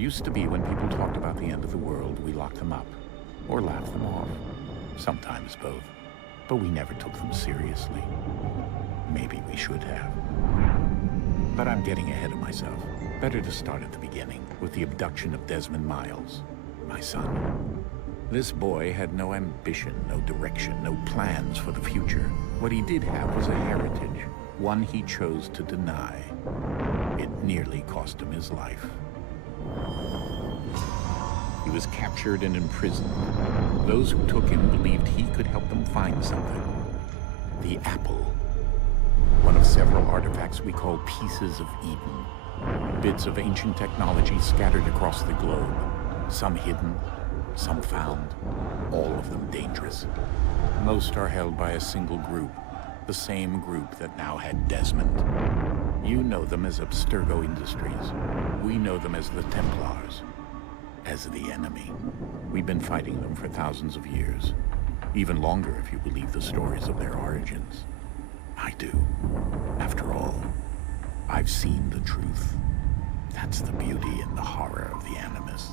Used to be when people talked about the end of the world, we locked them up. Or laughed them off. Sometimes both. But we never took them seriously. Maybe we should have. But I'm getting ahead of myself. Better to start at the beginning, with the abduction of Desmond Miles, my son. This boy had no ambition, no direction, no plans for the future. What he did have was a heritage, one he chose to deny. It nearly cost him his life. He was captured and imprisoned. Those who took him believed he could help them find something. The apple. One of several artifacts we call Pieces of Eden. Bits of ancient technology scattered across the globe. Some hidden, some found, all of them dangerous. Most are held by a single group, the same group that now had Desmond. You know them as Abstergo Industries. We know them as the Templars. As the enemy. We've been fighting them for thousands of years. Even longer if you believe the stories of their origins. I do. After all, I've seen the truth. That's the beauty and the horror of the Animus.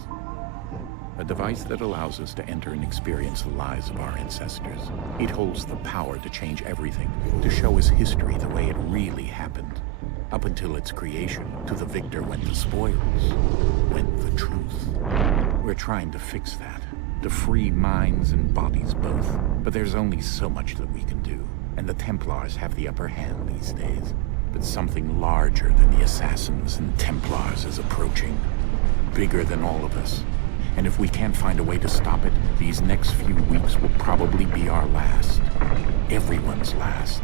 A device that allows us to enter and experience the lives of our ancestors. It holds the power to change everything, to show us history the way it really happened. Up until its creation, to the victor went the spoils, went the truth. We're trying to fix that, to free minds and bodies both. But there's only so much that we can do, and the Templars have the upper hand these days. But something larger than the Assassins and Templars is approaching, bigger than all of us. And if we can't find a way to stop it, these next few weeks will probably be our last. Everyone's last.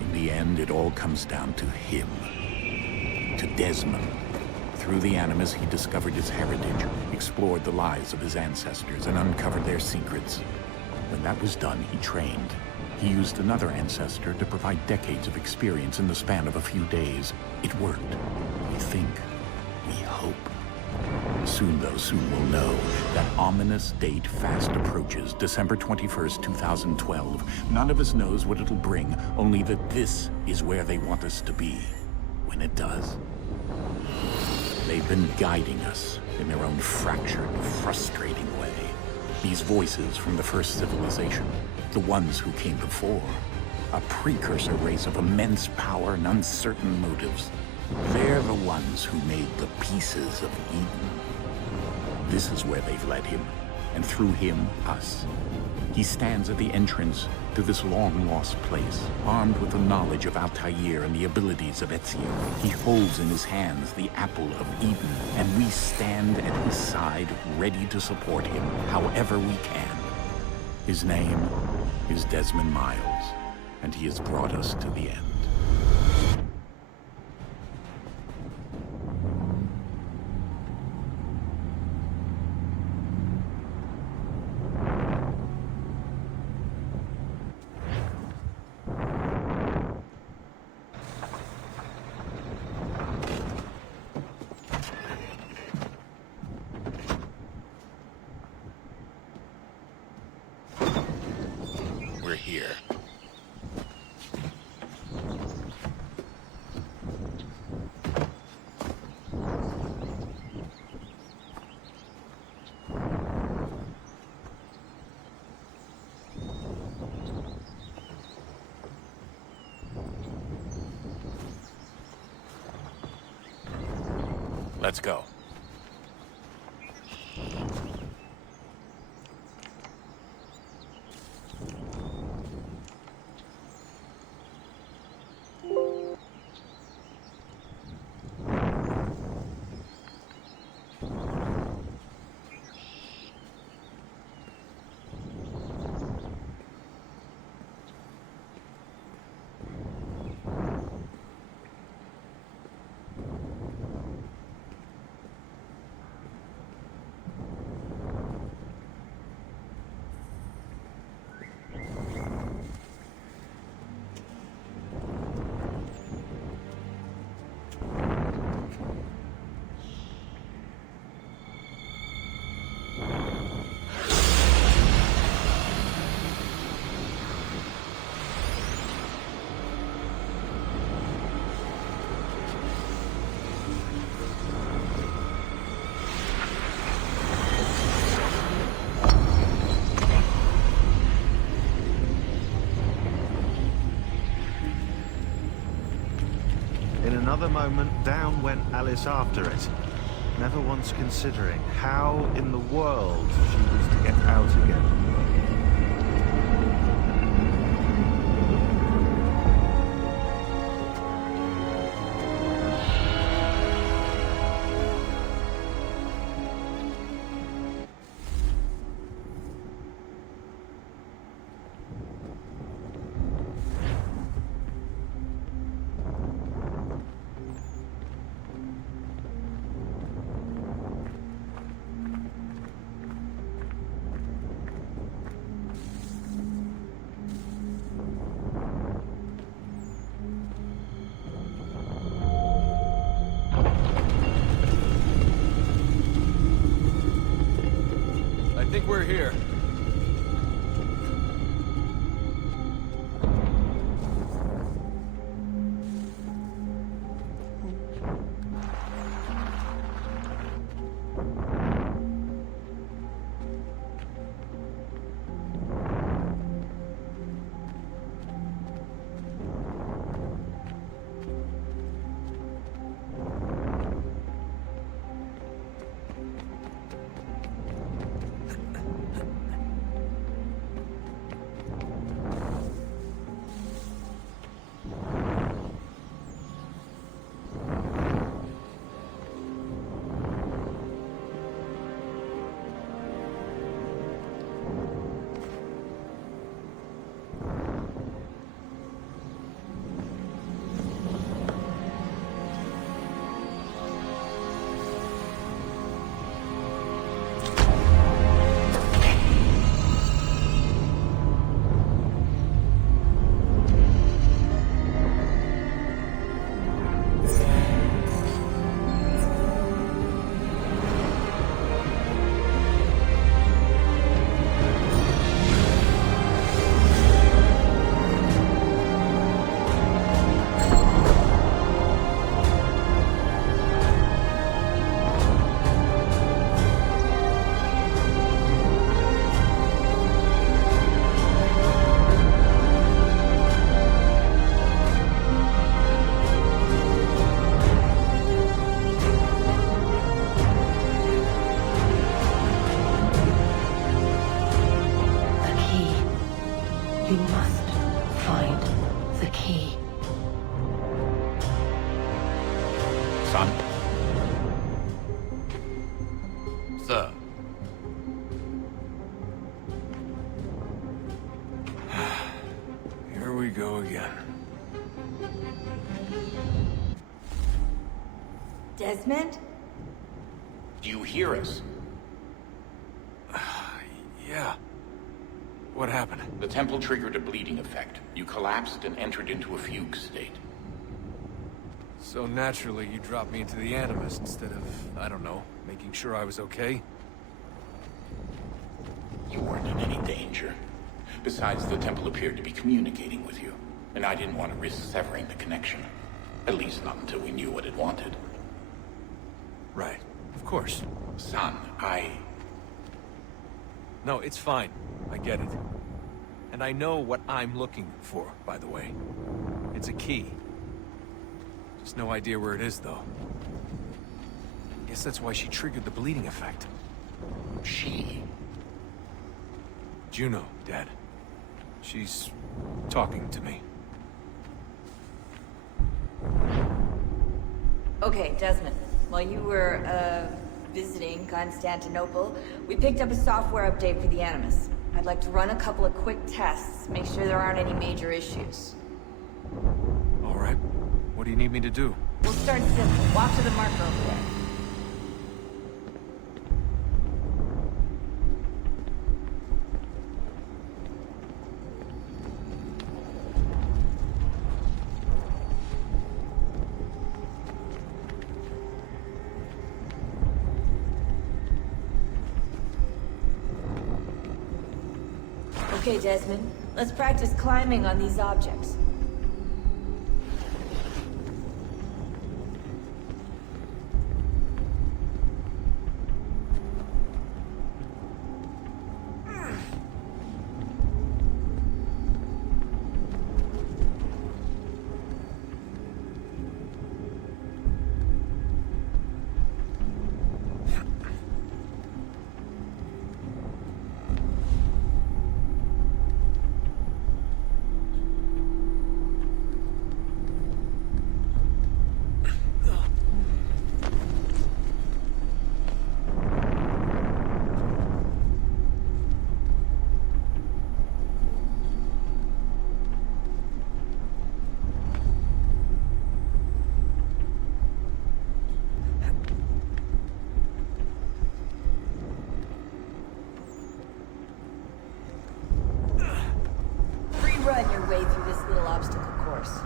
In the end, it all comes down to him. To Desmond. Through the Animus, he discovered his heritage, explored the lives of his ancestors, and uncovered their secrets. When that was done, he trained. He used another ancestor to provide decades of experience in the span of a few days. It worked. We think. We hope. Soon, though, soon we'll know. That ominous date fast approaches, December 21st, 2012. None of us knows what it'll bring, only that this is where they want us to be. When it does. They've been guiding us in their own fractured, frustrating way. These voices from the first civilization, the ones who came before. A precursor race of immense power and uncertain motives. They're the ones who made the Pieces of Eden. This is where they've led him, and through him, us. He stands at the entrance to this long-lost place, armed with the knowledge of Altair and the abilities of Ezio. He holds in his hands the Apple of Eden, and we stand at his side, ready to support him, however we can. His name is Desmond Miles, and he has brought us to the end. We're here. Let's go. another moment, down went Alice after it, never once considering how in the world she was to get out again. I think we're here. You must find the key. Son? Sir. Here we go again. Desmond? Do you hear us? Yeah. What happened? The temple triggered a bleeding effect. You collapsed and entered into a fugue state. So naturally, you dropped me into the Animus instead of, I don't know, making sure I was okay? You weren't in any danger. Besides, the temple appeared to be communicating with you, and I didn't want to risk severing the connection. At least not until we knew what it wanted. Right. Of course. Son, No, it's fine. I get it. And I know what I'm looking for, by the way. It's a key. Just no idea where it is, though. Guess that's why she triggered the bleeding effect. She? Juno, Dad. She's talking to me. Okay, Desmond. While you were, visiting Constantinople, we picked up a software update for the Animus. I'd like to run a couple of quick tests, make sure there aren't any major issues. All right. What do you need me to do? We'll start simple. Walk to the marker over there. Okay, Desmond. Let's practice climbing on these objects. course.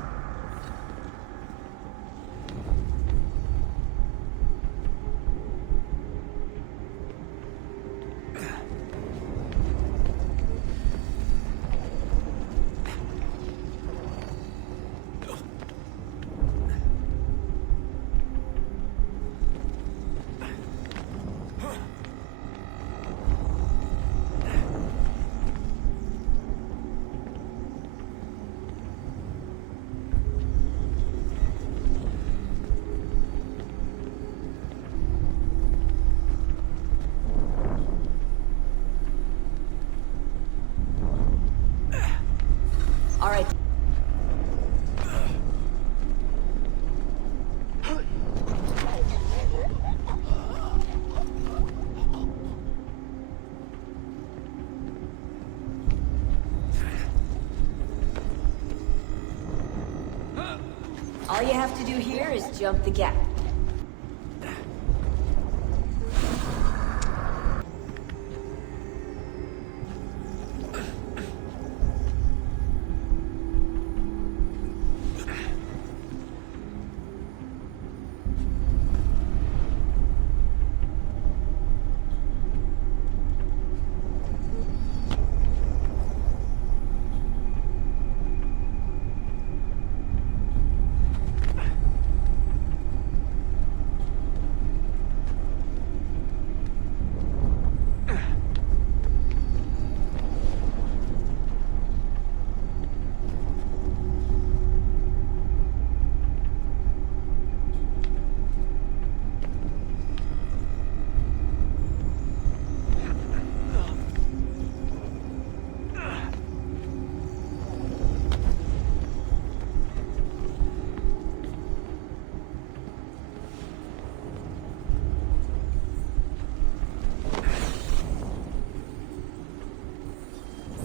All right. All you have to do here is jump the gap.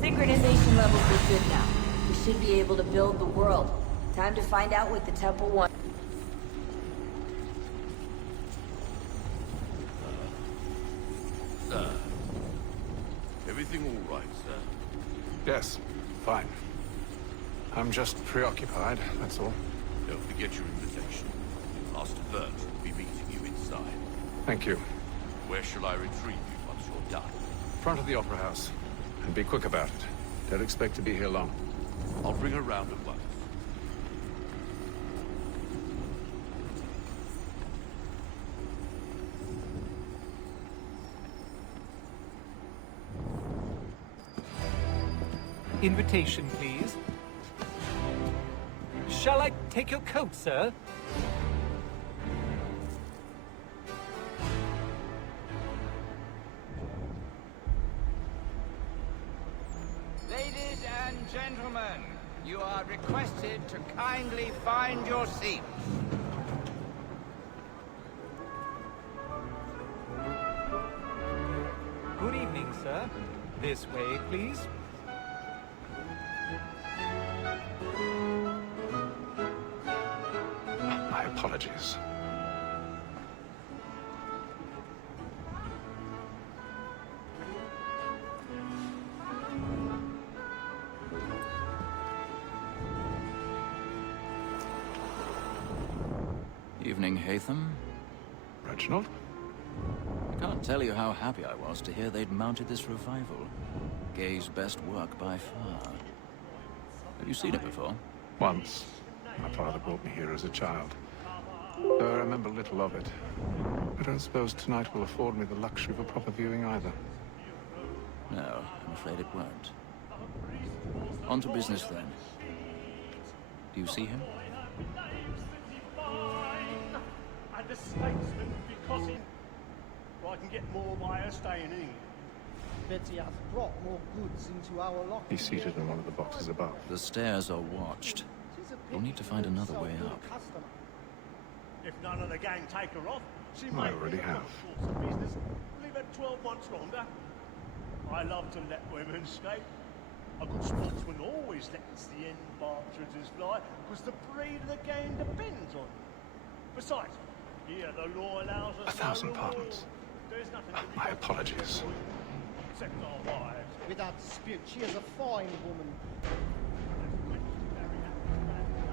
Synchronization levels are good now. We should be able to build the world. Time to find out what the Temple wants. Sir. Everything all right, sir? Yes, fine. I'm just preoccupied, that's all. Don't forget your invitation. Master Burns will be meeting you inside. Thank you. Where shall I retrieve you once you're done? Front of the Opera House. And be quick about it. Don't expect to be here long. I'll bring her round at once. Invitation, please. Shall I take your coat, sir? Ladies and gentlemen, you are requested to kindly find your seats. Good evening, sir. This way, please. My apologies. Evening, Haytham. Reginald? I can't tell you how happy I was to hear they'd mounted this revival. Gay's best work by far. Have you seen it before? Once. My father brought me here as a child. Though I remember little of it. I don't suppose tonight will afford me the luxury of a proper viewing either. No, I'm afraid it won't. On to business then. Do you see him? And the statesman because he... I can get more by her staying in. Betty has brought more goods into our lock. He's seated in one of the boxes above. The stairs are watched. You'll need to find another way up. If none of the gang take her off, she I may already leave have. all sorts of business. Leave her 12 months longer. I love to let women escape. A good sportsman always lets the end partridges fly, because the breed of the game depends on it. Besides, here the law allows us 1,000 no pardons. There's nothing to be My done apologies. except our wives. Without dispute, she is a fine woman. Very happy.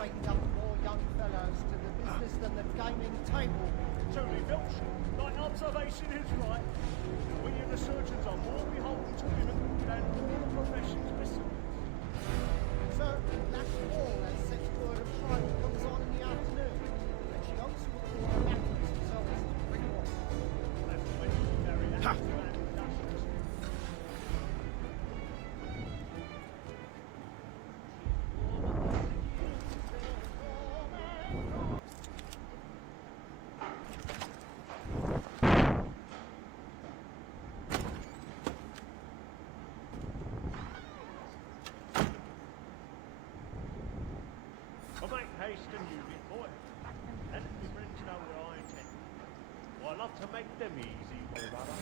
taking up more young fellows to the business than the gaming table. Truly, Filch, thy observation is right. We in the surgeons are more beholden to women than all the professions listen. Sir, that wall has set word of trial comes on in the afternoon, and she also will call her battles so as to bring off. That's when you carry out your introductions. I'll make haste and use it, boy. And my friends know where I intend. Well, I love to make them easy, my brother.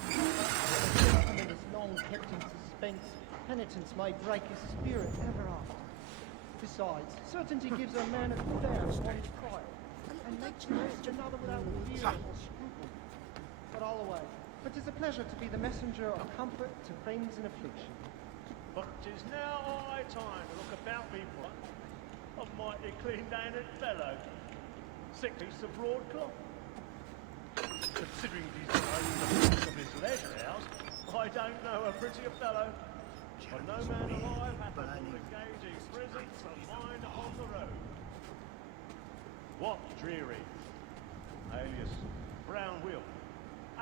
Gentleman is long kept in suspense. Penitence may break his spirit ever after. Besides, certainty gives a man a good out on his trial, and makes him rest another without fear or scruple. But I'll away. But 'tis a pleasure to be the messenger of comfort to friends in affliction. But 'tis now high time to look about me for a mighty clean-handed fellow. Sickly's the broadcloth. Considering he's the owner of his leisure house, I don't know a prettier fellow. For no man alive hath the full engaging presence of mind upon the road. What dreary, alias Brown Will,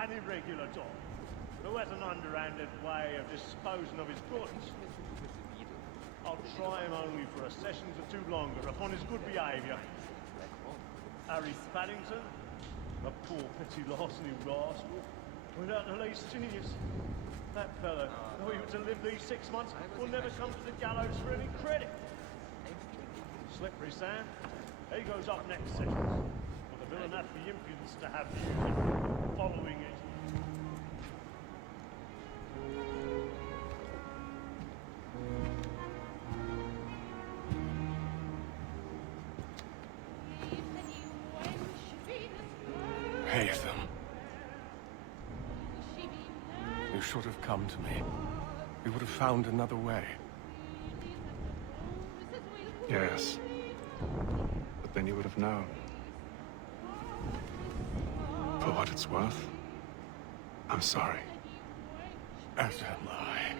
an irregular dog, who has an underhanded way of disposing of his goods. I'll try him only for a session or two longer upon his good behaviour. Harry Paddington, a poor petty larceny rascal, without the least genius. That fellow, though he were to live these 6 months, will never come to the gallows for any credit. Slippery Sam, he goes up next session, for the villain hath the impudence to have views following it. Haytham. You should have come to me. We would have found another way. Yes. But then you would have known. For what it's worth, I'm sorry. As am I.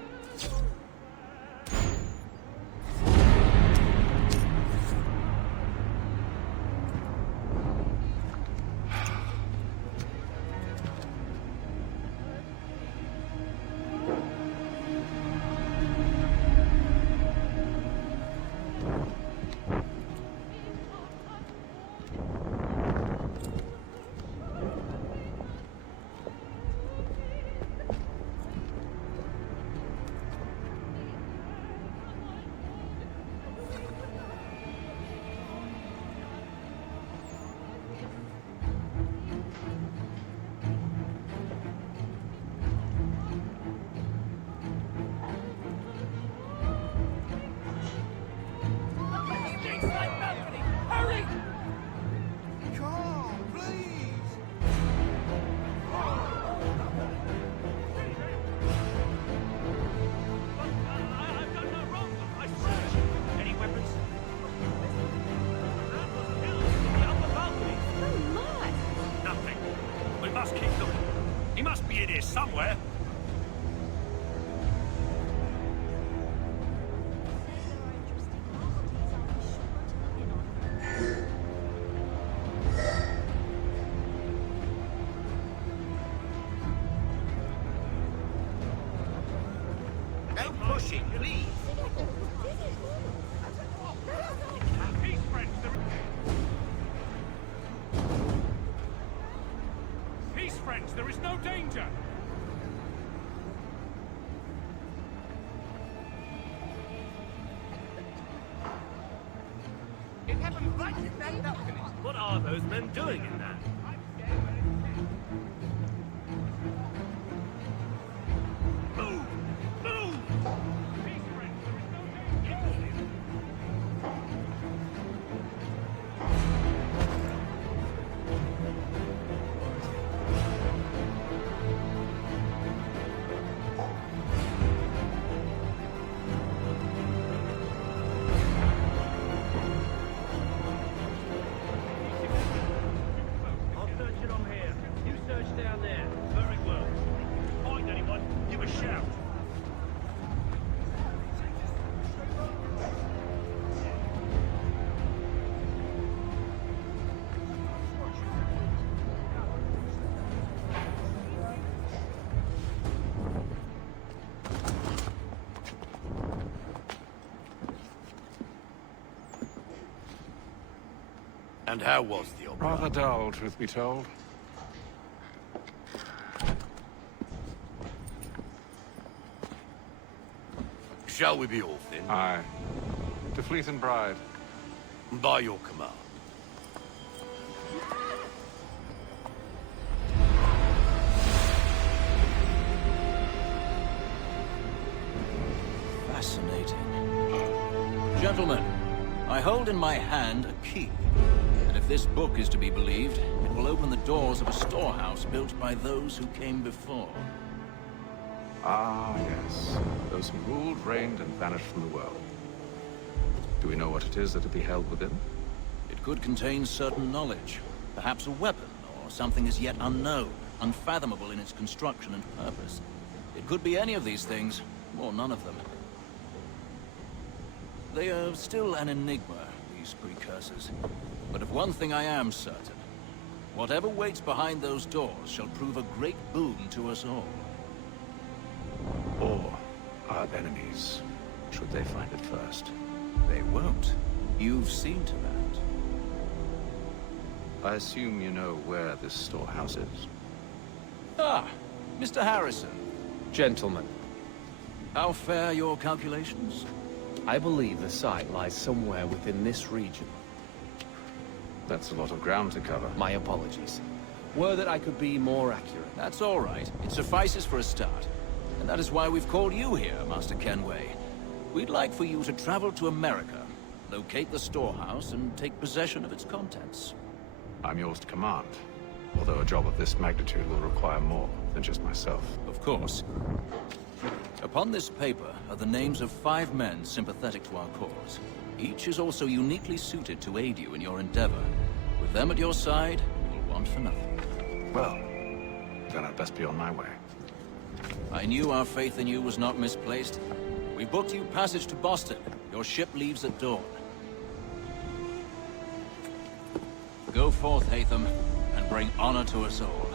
Somewhere. No pushing, please. Peace, friends. Peace, friends. There is no danger. It happened right in that balcony. What are those men doing in there? Move! Move! Peace, friends. There is no danger. a shout. And how was the opera? Rather dull, truth be told. Shall we be off then? Aye. To Fleet and Bride. By your command. Fascinating. Gentlemen, I hold in my hand a key. And if this book is to be believed, it will open the doors of a storehouse built by those who came before. Ah, yes. Those who ruled, reigned, and vanished from the world. Do we know what it is that will be held within? It could contain certain knowledge. Perhaps a weapon, or something as yet unknown, unfathomable in its construction and purpose. It could be any of these things, or none of them. They are still an enigma, these precursors. But of one thing I am certain. Whatever waits behind those doors shall prove a great boon to us all. Or our enemies, should they find it first. They won't. You've seen to that. I assume you know where this storehouse is. Ah, Mr. Harrison. Gentlemen, How fare your calculations? I believe the site lies somewhere within this region. That's a lot of ground to cover. My apologies. Were that I could be more accurate. That's all right. It suffices for a start. And that is why we've called you here, Master Kenway. We'd like for you to travel to America, locate the storehouse, and take possession of its contents. I'm yours to command. Although a job of this magnitude will require more than just myself. Of course. Upon this paper are the names of 5 men sympathetic to our cause. Each is also uniquely suited to aid you in your endeavor. With them at your side, you will want for nothing. Well, then I'd best be on my way. I knew our faith in you was not misplaced. We booked you passage to Boston. Your ship leaves at dawn. Go forth, Hatham, and bring honor to us all.